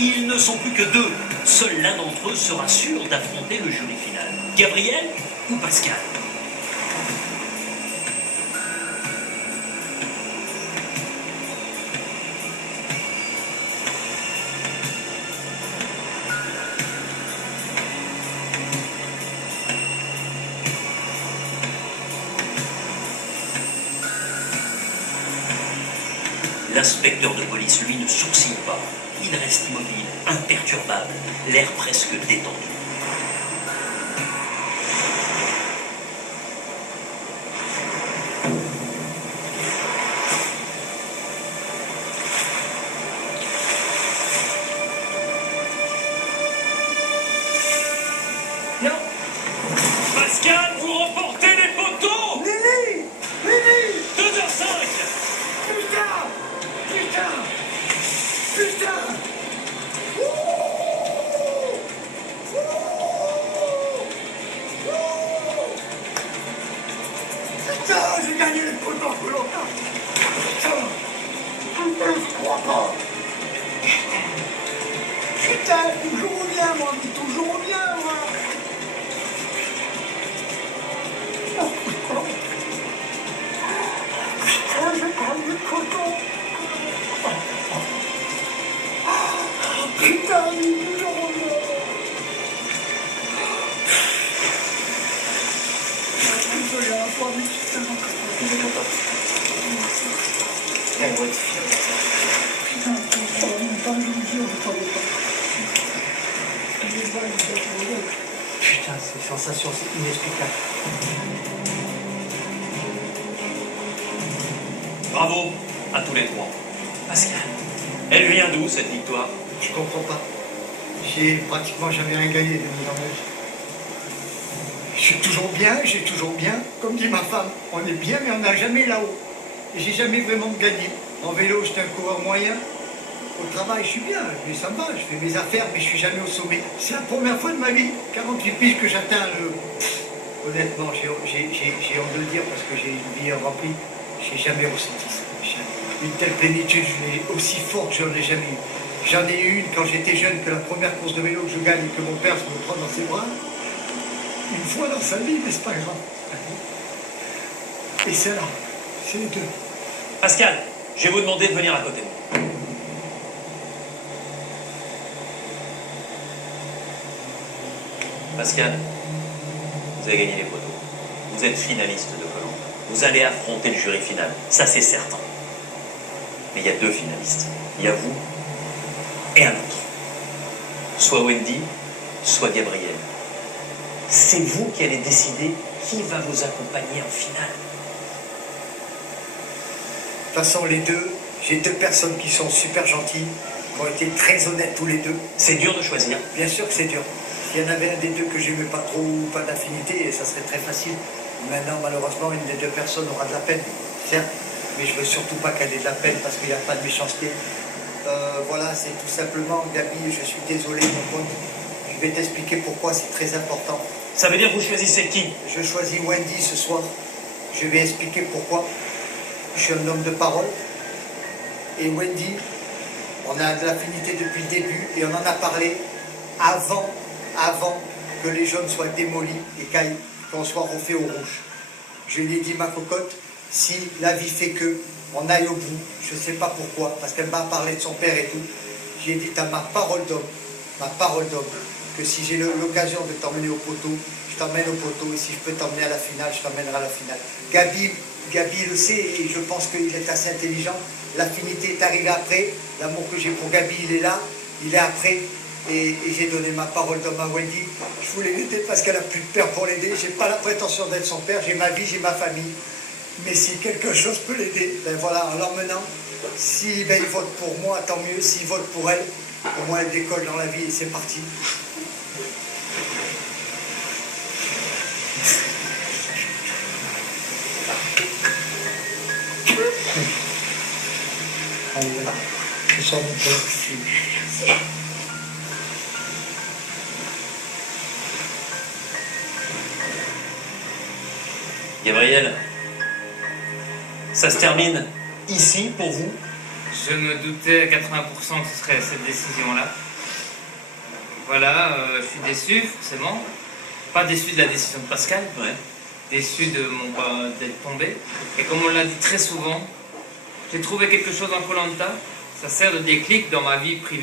Ils ne sont plus que deux. Seul l'un d'entre eux sera sûr d'affronter le jury final. Gabriel ou Pascal? L'inspecteur de police, lui, ne sourcille pas. Il reste immobile, imperturbable, l'air presque détendu. Non. Pascal, vous remportez les poteaux! Lily! Lily! 2h05! Putain! Putain! Putain! Putain, j'ai gagné le poteau Koh-Lanta! Putain! Putain, je crois pas! Putain, toujours bien, moi, mais toujours bien, moi! Oh, putain! Putain, j'ai gagné le poteau! Putain, il est toujours bien! Désolé, hein, toi, mais putain, il est content. Elle va être fière de ça. Putain, on n'a pas joué, on ne savait pas. Putain, c'est une sensation, c'est inexplicable. Bravo à tous les trois. Pascal, elle vient d'où cette victoire? Je comprends pas. J'ai pratiquement jamais rien gagné de mise en œuvre. Je suis toujours bien, j'ai toujours bien. Comme dit ma femme, on est bien, mais on n'a jamais là-haut. Et j'ai jamais vraiment gagné. En vélo, j'étais un coureur moyen. Au travail, je suis bien, mais ça me va, je fais mes affaires, mais je suis jamais au sommet. C'est la première fois de ma vie, 48 piges, que j'atteins le... Honnêtement, j'ai honte de le dire parce que j'ai une vie remplie. J'ai jamais ressenti ça. Une telle plénitude, je l'ai aussi forte, je n'en ai jamais eu. J'en ai eu une quand j'étais jeune, que la première course de vélo que je gagne et que mon père se me prend dans ses bras. Une fois dans sa vie, mais c'est pas grave. Et c'est là, c'est les deux. Pascal, je vais vous demander de venir à côté de moi. Pascal, vous avez gagné les poteaux. Vous êtes finaliste de Koh-Lanta. Vous allez affronter le jury final. Ça, c'est certain. Mais il y a deux finalistes. Il y a vous et un autre. Soit Wendy, soit Gabriel. C'est vous qui allez décider qui va vous accompagner en finale. De toute façon, les deux, j'ai deux personnes qui sont super gentilles, qui ont été très honnêtes tous les deux. C'est dur de choisir. Bien sûr que c'est dur. S'il y en avait un des deux que j'aimais pas trop ou pas d'affinité, ça serait très facile. Maintenant, malheureusement, une des deux personnes aura de la peine, certes, mais je veux surtout pas qu'elle ait de la peine parce qu'il n'y a pas de méchanceté. Voilà, c'est tout simplement, Gabi, je suis désolé, mon pote. Je vais t'expliquer pourquoi c'est très important. Ça veut dire que vous choisissez qui? Je choisis Wendy ce soir. Je vais expliquer pourquoi. Je suis un homme de parole. Et Wendy, on a de l'affinité depuis le début et on en a parlé avant que les jaunes soient démolis et qu'on soit refait au rouge. Je lui ai dit, ma cocotte, si la vie fait que, on aille au bout. Je ne sais pas pourquoi, parce qu'elle m'a parlé de son père et tout. J'ai dit, t'as ma parole d'homme, que si j'ai l'occasion de t'emmener au poteau, je t'emmène au poteau, et si je peux t'emmener à la finale, je t'emmènerai à la finale. Gabi le sait, et je pense qu'il est assez intelligent. L'affinité est arrivée après, l'amour que j'ai pour Gabi, il est là, il est après, et j'ai donné ma parole d'homme à Wendy. Je voulais l'aider parce qu'elle a plus de père pour l'aider, j'ai pas la prétention d'être son père, j'ai ma vie, j'ai ma famille. Mais si quelque chose peut l'aider, ben voilà, en l'emmenant, si ben, il vote pour moi, tant mieux. S'il vote pour elle, au moins elle décolle dans la vie et c'est parti. Allez, voilà. Je sors mon pote. Gabriel, ça se termine ici pour vous? Je me doutais à 80% que ce serait cette décision-là. Voilà, je suis déçu, forcément. Pas déçu de la décision de Pascal, Ouais. déçu de d'être tombé. Et comme on l'a dit très souvent, j'ai trouvé quelque chose en Koh Lanta, ça sert de déclic dans ma vie privée.